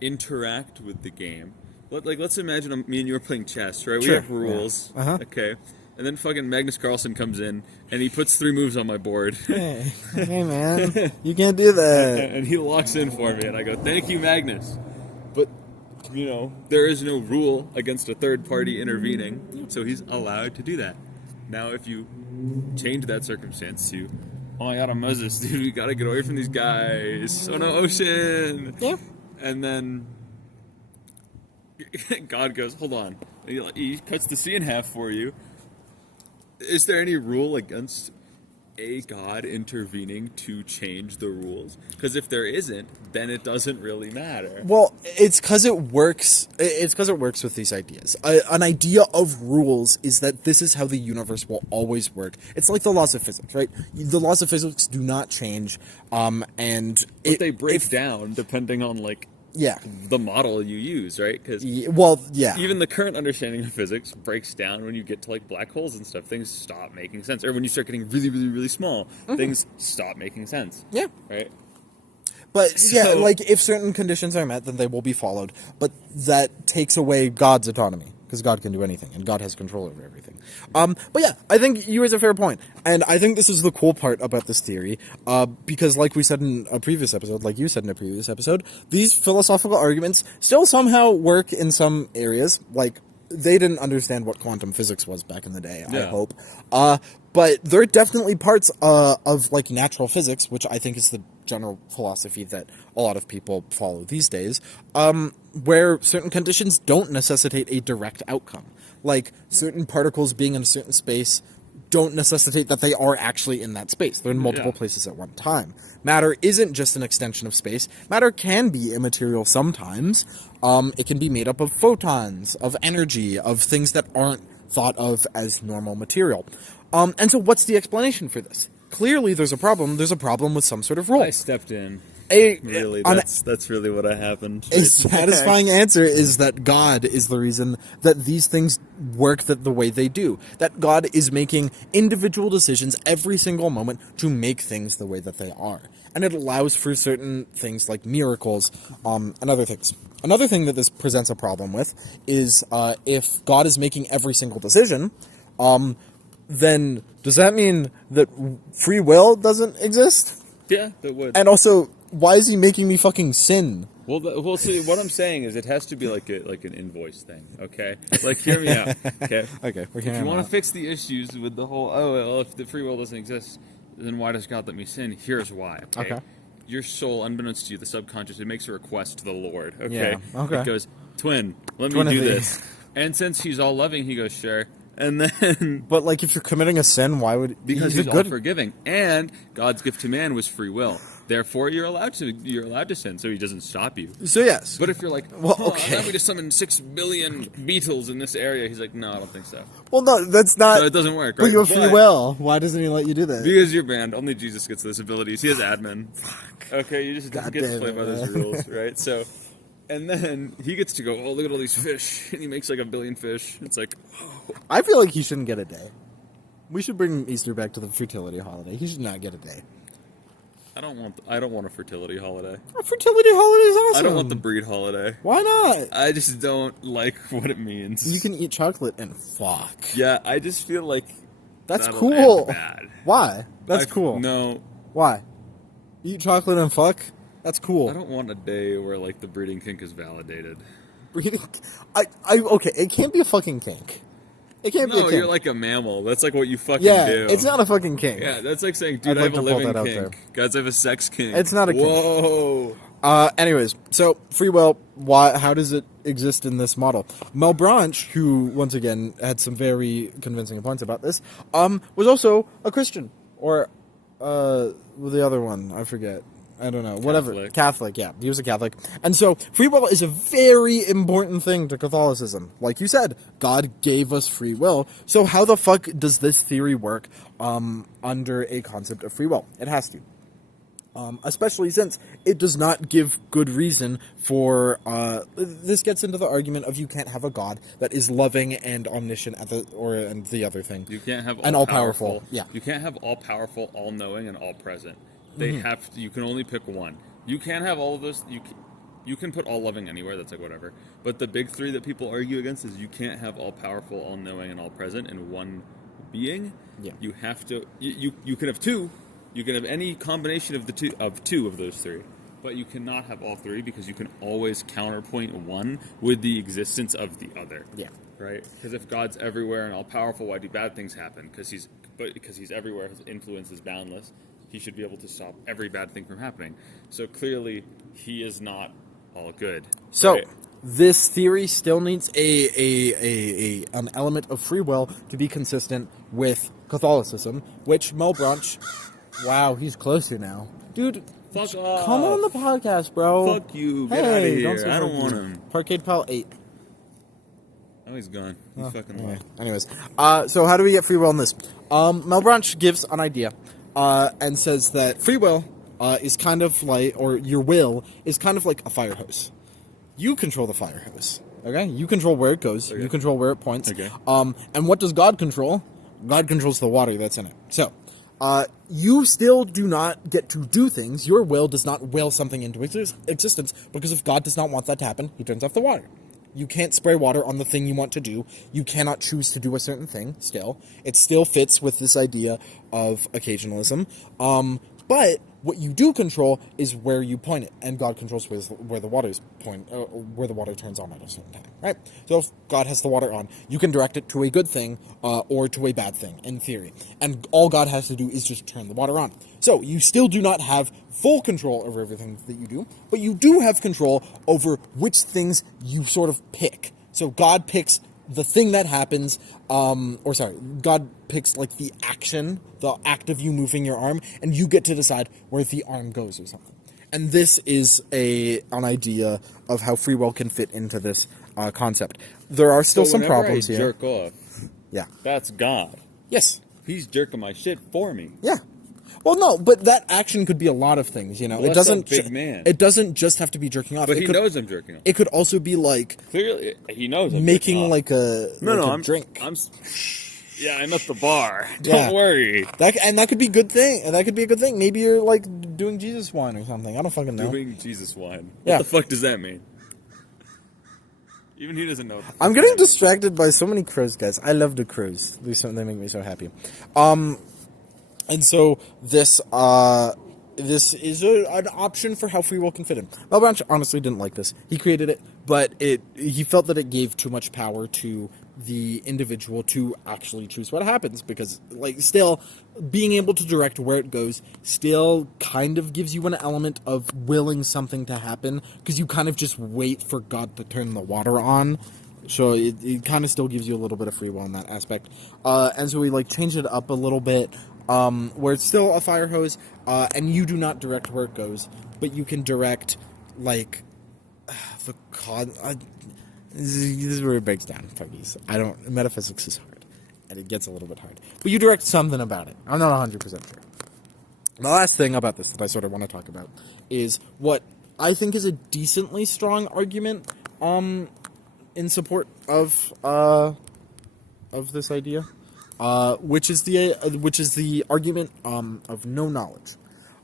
interact with the game. Let's imagine me and you are playing chess, right? Sure. We have rules, Yeah. Uh-huh. okay, and then fucking Magnus Carlsen comes in and he puts 3 moves on my board. Hey man, you can't do that. And he locks in for me, and I go, "Thank you, Magnus." But there is no rule against a third party intervening, so he's allowed to do that. Now, if you change that circumstance to, "Oh my God, I'm Moses, dude, we gotta get away from these guys. Oh no, ocean!" Yeah. And then God goes, "Hold on," and he cuts the sea in half for you. Is there any rule against a god intervening to change the rules? Because if there isn't, then it doesn't really matter. Well, it's because it works. It's because it works with these ideas. An idea of rules is that this is how the universe will always work. It's like the laws of physics, right? The laws of physics do not change, and they break down depending on the model you use, right? Because even the current understanding of physics breaks down when you get to black holes and stuff. Things stop making sense, or when you start getting really, really, really small, things stop making sense. Yeah, right. But if certain conditions are met, then they will be followed. But that takes away God's autonomy, because God can do anything, and God has control over everything. But yeah, I think you raise a fair point, and I think this is the cool part about this theory, because like we said in a previous episode, like you said in a previous episode, these philosophical arguments still somehow work in some areas. Like, they didn't understand what quantum physics was back in the day, I hope. But there are definitely parts of natural physics, which I think is the general philosophy that a lot of people follow these days, where certain conditions don't necessitate a direct outcome. Like, certain particles being in a certain space don't necessitate that they are actually in that space. They're in multiple places at one time. Matter isn't just an extension of space. Matter can be immaterial sometimes. It can be made up of photons, of energy, of things that aren't thought of as normal material. And so what's the explanation for this? Clearly there's a problem. There's a problem with some sort of rule. I stepped in. That's really what happened. A satisfying answer is that God is the reason that these things work the way they do. That God is making individual decisions every single moment to make things the way that they are. And it allows for certain things like miracles, and other things. Another thing that this presents a problem with is if God is making every single decision, then does that mean that free will doesn't exist? Yeah, that would. And also, why is he making me fucking sin? Well, see, what I'm saying is it has to be like an invoice thing, okay? Hear me out, okay? Okay, if you want to fix the issues with the whole, if the free will doesn't exist, then why does God let me sin? Here's why, okay? Your soul, unbeknownst to you, the subconscious, it makes a request to the Lord, okay? Yeah, okay. It goes, twin, let me do this. And since he's all loving, he goes, sure. And then... But, if you're committing a sin, why would... Because he's all forgiving. And God's gift to man was free will. Therefore, you're allowed to sin, so he doesn't stop you. So, yes. But if you're like, allow me to summon 6 billion beetles in this area, he's like, no, I don't think so. Well, no, that's not... So it doesn't work, right? But you have free will. Why doesn't he let you do that? Because you're banned. Only Jesus gets those abilities. He has admin. Fuck. Okay, you just get to play by those rules, right? So... And then he gets to go, oh, look at all these fish. And he makes 1 billion fish. It's like, oh. I feel like he shouldn't get a day. We should bring Easter back to the fertility holiday. He should not get a day. I don't want a fertility holiday. A fertility holiday is awesome. I don't want the breed holiday. Why not? I just don't like what it means. You can eat chocolate and fuck. Yeah, I just feel like that's cool. Bad. Why? That's cool. No. Why? Eat chocolate and fuck? That's cool. I don't want a day where the breeding kink is validated. Breeding? Okay, it can't be a fucking kink. It can't be a kink. No, you're like a mammal. That's what you fucking do. Yeah, it's not a fucking kink. Yeah, that's like saying, dude, I have a living kink. Guys, I have a sex kink. It's not a kink. Whoa. Anyways, so free will, how does it exist in this model? Mel Branch, who, once again, had some very convincing points about this, was also a Christian. Or, the other one, I forget. I don't know. Whatever. Catholic, yeah. He was a Catholic. And so, free will is a very important thing to Catholicism. Like you said, God gave us free will. So how the fuck does this theory work under a concept of free will? It has to. Especially since it does not give good reason for. This gets into the argument of you can't have a God that is loving and omniscient and the other thing. You can't have all powerful. Yeah, You can't have all powerful, all knowing, and all present. They have to, you can only pick one. You can't have all of those. You can put all loving anywhere. That's like whatever. But the big three that people argue against is you can't have all powerful, all knowing, and all present in one being. Yeah. You have to. You can have two. You can have any combination of two of those three. But you cannot have all three because you can always counterpoint one with the existence of the other. Yeah. Right? Because if God's everywhere and all powerful, why do bad things happen? Because he's everywhere, his influence is boundless. He should be able to stop every bad thing from happening. So clearly, he is not all good. So right? this theory still needs an element of free will to be consistent with Catholicism, which Mel Branch. Wow, he's closer now, dude. Fuck off. Come on the podcast, bro. Fuck you. Get out of here. I don't want him. Parkade Pal 8. Oh, he's gone. He's fucking Anyway. left. Anyways, so how do we get free will in this? Mel Branch gives an idea and says that free will is kind of like, or your will is kind of like a fire hose. You control the fire hose. Okay? You control where it goes. Okay. You control where it points. Okay. And what does God control? God controls the water that's in it. So, you still do not get to do things. Your will does not will something into existence because if God does not want that to happen, he turns off the water. You can't spray water on the thing you want to do. You cannot choose to do a certain thing still. It still fits with this idea of occasionalism. But what you do control is where you point it, and God controls where the water's where the water turns on at a certain time, right? So if God has the water on, you can direct it to a good thing or to a bad thing, in theory. And all God has to do is just turn the water on. So you still do not have full control over everything that you do, but you do have control over which things you sort of pick. So God picks the thing that happens, God picks like the action, the act of you moving your arm, and you get to decide where the arm goes or something. And this is an idea of how free will can fit into this concept. There are still some problems here. Jerk off. Yeah. That's God. Yes. He's jerking my shit for me. Yeah. Well, no, but that action could be a lot of things, you know. Well, it doesn't. That's a big man. It doesn't just have to be jerking off. But he knows I'm jerking off. It could also be like clearly he knows I'm making like a drink. Yeah, I'm at the bar. Don't worry. That could be a good thing. And that could be a good thing. Maybe you're like doing Jesus wine or something. I don't fucking know. Doing Jesus wine. Yeah. What the fuck does that mean? Even he doesn't know. I'm getting distracted by so many crows, guys. I love the crows. They make me so happy. And so this is an option for how free will can fit in. Mel Branch honestly didn't like this. He created it, but he felt that it gave too much power to the individual to actually choose what happens, because like still being able to direct where it goes still kind of gives you an element of willing something to happen, because you kind of just wait for God to turn the water on. So it kind of still gives you a little bit of free will in that aspect. And so we like changed it up a little bit, where it's still a fire hose, and you do not direct where it goes, but you can direct like this is where it breaks down, Puggies. Metaphysics is hard, and it gets a little bit hard. But you direct something about it. I'm not 100% sure. The last thing about this that I sort of want to talk about is what I think is a decently strong argument, in support of this idea, which is the argument of no knowledge,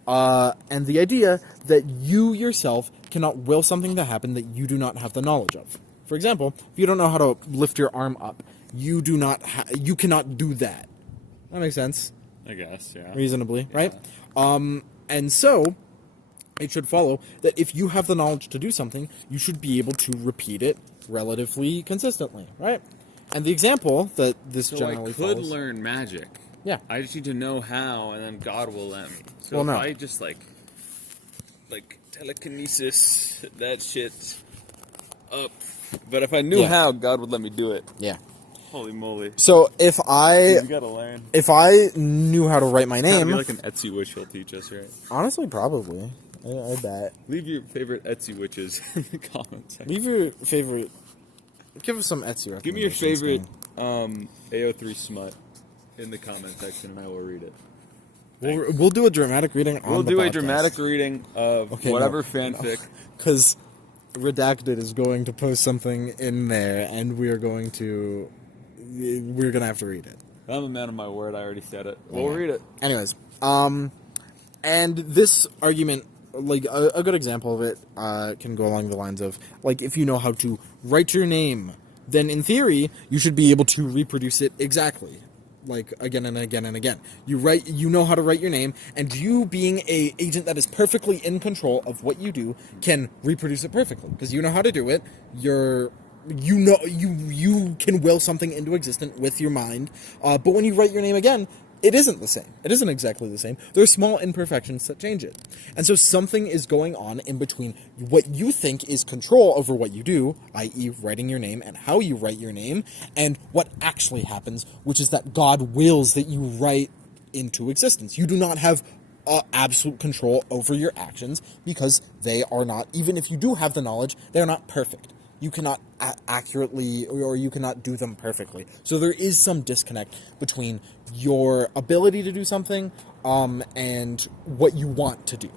and the idea that you yourself cannot will something to happen that you do not have the knowledge of. For example, if you don't know how to lift your arm up, you cannot do that. That makes sense. I guess, yeah. Reasonably, right? And so it should follow that if you have the knowledge to do something, you should be able to repeat it relatively consistently, right? And the example that this generally follows... So I could follows, learn magic. Yeah. I just need to know how, and then God will let me. So well, no. if I just, like telekinesis that shit up. But if I knew how, God would let me do it. Yeah. Holy moly. So if you gotta learn. If I knew how to write my name... It's gotta be like an Etsy witch he'll teach us, right? Honestly, probably. I bet. Leave your favorite Etsy witches in the comments section. Leave your favorite... Give us some Etsy recommendations. Give me your favorite AO3 smut in the comment section, and I will read it. We'll do a dramatic reading on We'll the do a podcast. dramatic reading of whatever fanfic. Because Redacted is going to post something in there, and we're going to have to read it. I'm a man of my word. I already said it. We'll read it. Anyways, and this argument, like a good example of it, can go along the lines of, like, if you know how to write your name, then in theory you should be able to reproduce it exactly, like again and again and again. You know how to write your name, and you, being a agent that is perfectly in control of what you do, can reproduce it perfectly because you know how to do it. You can will something into existence with your mind, but when you write your name again, it isn't the same. It isn't exactly the same. There are small imperfections that change it. And so something is going on in between what you think is control over what you do, i.e. writing your name and how you write your name, and what actually happens, which is that God wills that you write into existence. You do not have absolute control over your actions because they are not, even if you do have the knowledge, they are not perfect. You cannot accurately, or you cannot do them perfectly. So there is some disconnect between your ability to do something and what you want to do.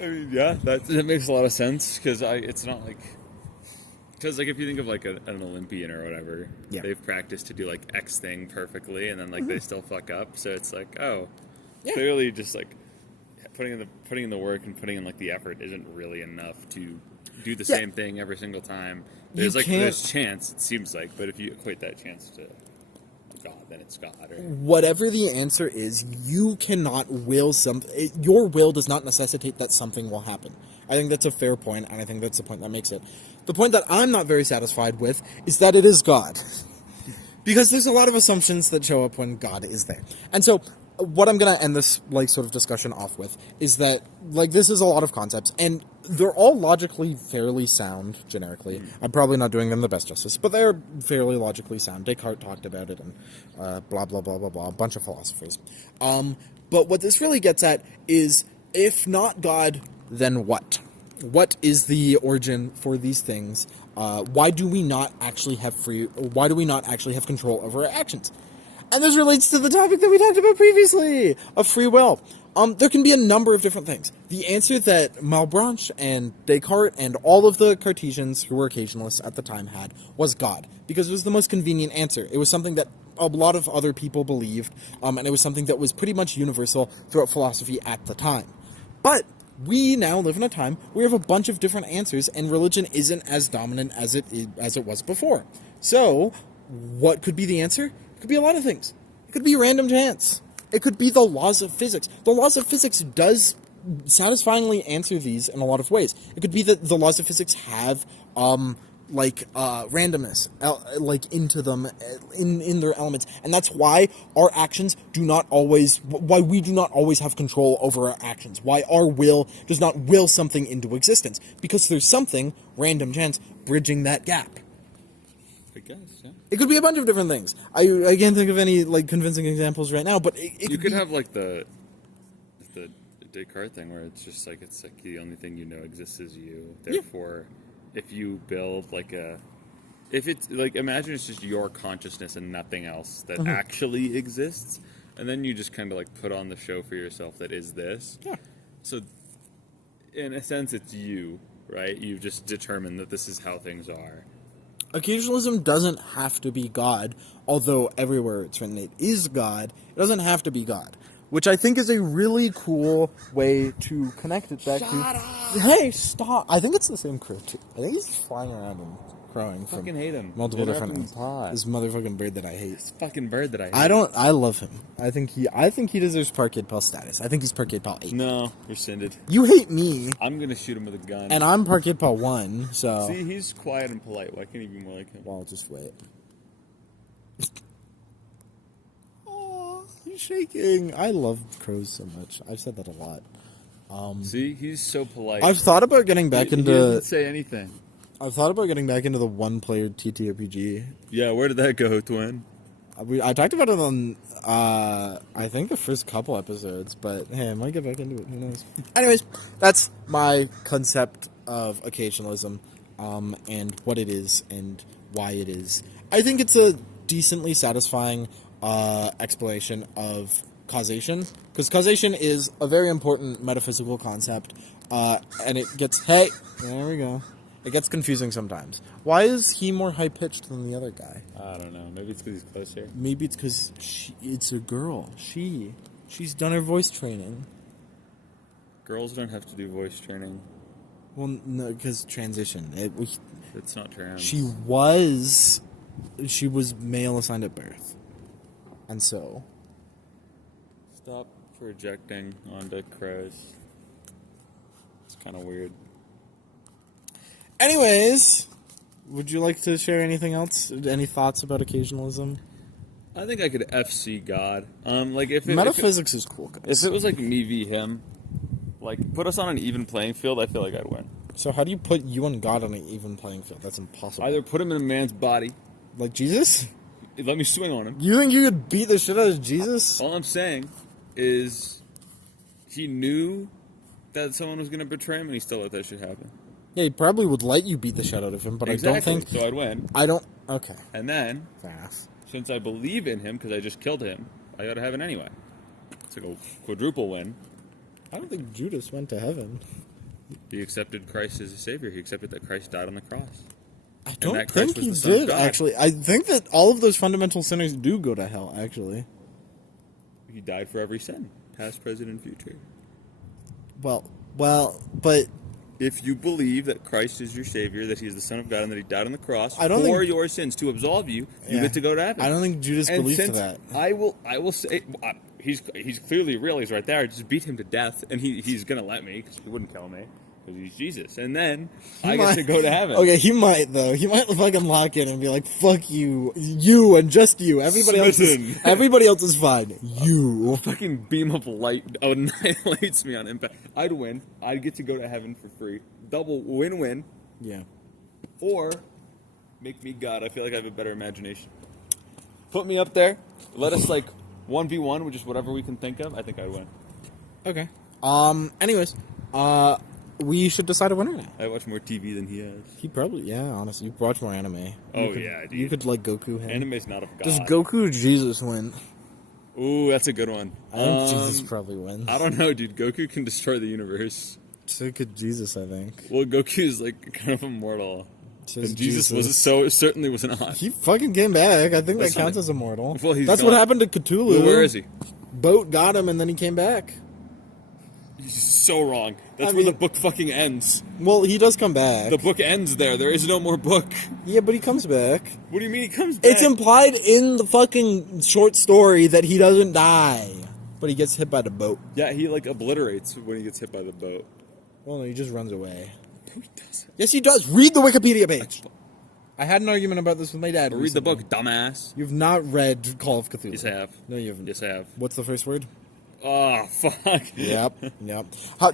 I mean, yeah, that makes a lot of sense because it's not like, because like if you think of like an Olympian or whatever, Yeah. they've practiced to do like X thing perfectly, and then like they still fuck up. So it's like, Yeah. clearly just like putting in the work and putting in like the effort isn't really enough to do the same thing every single time. There's there's chance, it seems like, but if you equate that chance to God, then it's God. Or Whatever the answer is, you cannot will something. Your will does not necessitate that something will happen. I think that's a fair point, and I think that's the point that makes it. The point that I'm not very satisfied with is that it is God. Because there's a lot of assumptions that show up when God is there. And so what I'm going to end this like sort of discussion off with is that like this is a lot of concepts, and they're all logically fairly sound generically. I'm probably not doing them the best justice, but they're fairly logically sound. Descartes talked about it, and blah blah blah blah blah, a bunch of philosophers. But what this really gets at is, if not God, then what? What is the origin for these things? Why do we not actually have control over our actions? And this relates to the topic that we talked about previously, of free will. There can be a number of different things. The answer that Malebranche and Descartes and all of the Cartesians who were occasionalists at the time had was God, because it was the most convenient answer. It was something that a lot of other people believed, and it was something that was pretty much universal throughout philosophy at the time. But we now live in a time where we have a bunch of different answers, and religion isn't as dominant as it was before. So, what could be the answer? It could be a lot of things. It could be random chance. It could be the laws of physics. The laws of physics does satisfyingly answer these in a lot of ways. It could be that the laws of physics have randomness into them in their elements, and that's why our actions why we do not always have control over our actions, why our will does not will something into existence, because there's something, random chance, bridging that gap. I guess, yeah. It could be a bunch of different things. I can't think of any like convincing examples right now, but you could have like the Descartes thing where it's just like the only thing you know exists is you. Therefore, if you build if it's like, imagine it's just your consciousness and nothing else that actually exists, and then you just kind of like put on the show for yourself that is this. Yeah. So, in a sense, it's you, right? You've just determined that this is how things are. Occasionalism doesn't have to be God, although everywhere it's written it is God. It doesn't have to be God, which I think is a really cool way to connect it back to... Shut up! Hey, stop! I think it's the same crew, too. I think he's flying around and crowing from fucking hate him. multiple different ends. This motherfucking bird that I hate. This fucking bird that I hate. I love him. I think he deserves Parkade Pal status. I think he's Parkade Pal 8. No, you're sinded. You hate me. I'm gonna shoot him with a gun. And I'm Parkade Pal 1, so... See, he's quiet and polite. Why can't he be more like him? Well, just wait. He's shaking. I love crows so much. I've said that a lot. See, he's so polite. I've thought about getting back He into... doesn't say anything. I've thought about getting back into the one-player TTRPG. Yeah, where did that go, Twin? I talked about it on, I think the first couple episodes, but hey, I might get back into it. Who knows? Anyways, that's my concept of occasionalism, and what it is and why it is. I think it's a decently satisfying explanation of causation, because causation is a very important metaphysical concept, and it gets there we go. It gets confusing sometimes. Why is he more high pitched than the other guy? I don't know. Maybe it's because he's closer. Maybe it's because it's a girl. She's done her voice training. Girls don't have to do voice training. Well, no, because transition. It's not trans. She was male assigned at birth, and so. Stop projecting onto crows. It's kind of weird. Anyways, would you like to share anything else? Any thoughts about occasionalism? I think I could FC God. Like if Metaphysics is cool, guys. If it was like me v him, like put us on an even playing field, I feel like I'd win. So how do you put you and God on an even playing field? That's impossible. Either put him in a man's body, like Jesus. Let me swing on him. You think you could beat the shit out of Jesus? All I'm saying is, he knew that someone was going to betray him, and he still let that shit happen. Yeah, he probably would let you beat the shit out of him, but exactly. I don't think... So I'd win. I don't... Okay. And then, fair enough. Since I believe in him, because I just killed him, I got to heaven anyway. It's like a quadruple win. I don't think Judas went to heaven. He accepted Christ as a savior. He accepted that Christ died on the cross. I don't think he did, actually. I think that all of those fundamental sinners do go to hell, actually. He died for every sin, past, present, and future. Well, but... If you believe that Christ is your Savior, that He is the Son of God, and that He died on the cross for your sins to absolve you, you get to go to heaven. I don't think Judas believed that. I will say he's clearly real. He's right there. I just beat him to death, and he's gonna let me because he wouldn't kill me because he's Jesus. And then I get to go to heaven. Okay, he might though. He might fucking lock in and be like, "Fuck you, you, and just you. Everybody else is fine. You fucking beam of light annihilates me on impact. I'd win. I'd get to go to heaven for free. Double win-win. Yeah. Or make me God. I feel like I have a better imagination. Put me up there. Let us like 1v1 with just whatever we can think of. I think I'd win. Okay. Anyways, we should decide a winner now. I watch more TV than he has. He probably, yeah, honestly. You watch more anime. Yeah, dude. You could, like, Goku him. Anime's not of God. Does Goku Jesus win? Ooh, that's a good one. I think Jesus probably wins. I don't know, dude. Goku can destroy the universe. So could Jesus, I think. Well, Goku's, like, kind of immortal. And Jesus certainly was not. He fucking came back. I think that counts as immortal. Well, that's what happened to Cthulhu. Well, where is he? Boat got him, and then he came back. He's so wrong. That's where the book fucking ends. Well, he does come back. The book ends there. There is no more book. Yeah, but he comes back. What do you mean he comes back? It's implied in the fucking short story that he doesn't die. But he gets hit by the boat. Yeah, he, like, obliterates when he gets hit by the boat. Well, no, he just runs away. No, he doesn't. Yes, he does. Read the Wikipedia page. I had an argument about this with my dad. Read the book, dumbass. You've not read Call of Cthulhu. Yes, I have. No, you haven't. Yes, I have. What's the first word? Oh, fuck. Yep.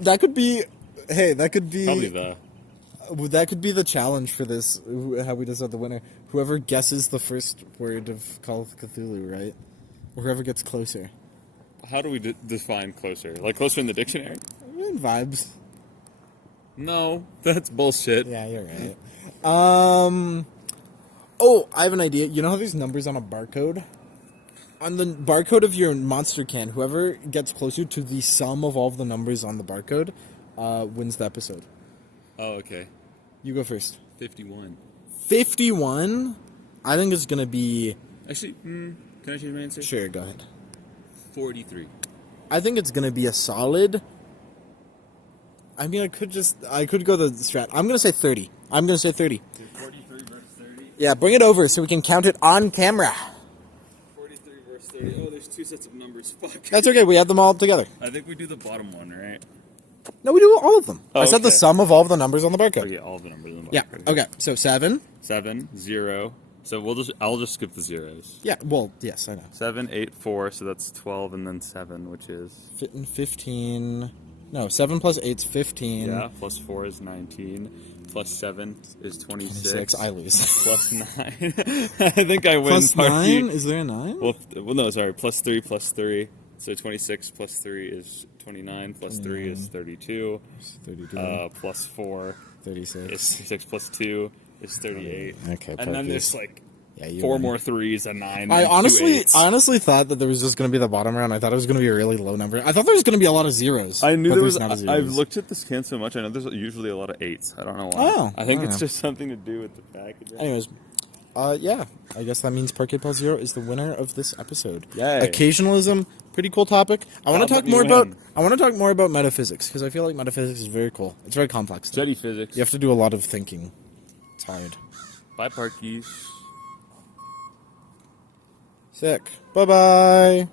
That could be... Hey, that could be... Probably that could be the challenge for this, how we decide the winner. Whoever guesses the first word of Call of Cthulhu, right? Or whoever gets closer. How do we define closer? Like closer in the dictionary? Vibes. No, that's bullshit. Yeah, you're right. Oh, I have an idea. You know how there's numbers on a barcode? On the barcode of your monster can, whoever gets closer to the sum of all of the numbers on the barcode wins the episode. Oh, okay. You go first. 51. 51? I think it's going to be... Actually, can I change my answer? Sure, go ahead. 43. I think it's going to be a solid... I mean, I could go the strat. I'm going to say 30. 43 versus 30? Yeah, bring it over so we can count it on camera. 43 versus 30. Oh, there's two sets of numbers. Fuck. That's okay. We add them all together. I think we do the bottom one, right? No, we do all of them. Oh, I said the sum of all of the numbers on the barcode. Oh, yeah, all the numbers on the barcode. Yeah, okay. So 7. 7, 0. So I'll just skip the zeros. Yeah, well, yes, I know. 7, 8, 4, so that's 12, and then 7, which is... 15... No, 7 plus 8 is 15. Yeah, plus 4 is 19. Plus 7 is 26. I lose. Plus 9. I think I win. Plus 9? Is there a 9? Well, no, sorry. Plus 3 plus 3. So 26 plus 3 is 29. Plus 3 is 32. 32. Plus 4 36. is 36. Plus 2 is 38. Okay, and then there's like Yeah, you 4 win. more 3s, a 9. I and 2 honestly 8s. thought that there was just going to be the bottom round. I thought it was going to be a really low number. I thought there was going to be a lot of zeros. I knew but there there's was. not a I've zeros. looked at the scan so much. I know there's usually a lot of 8s. I don't know why. Oh, I think I it's don't just something to do with the packaging. Anyways, yeah, I guess that means Parkade Pal 0 is the winner of this episode. Yay. Occasionalism, pretty cool topic. I want to God, talk let me more win. about. I want to talk more about metaphysics because I feel like metaphysics is very cool. It's very complex. Though. Jetty physics. You have to do a lot of thinking. It's hard. Bye, Parkies. Sick. Bye bye.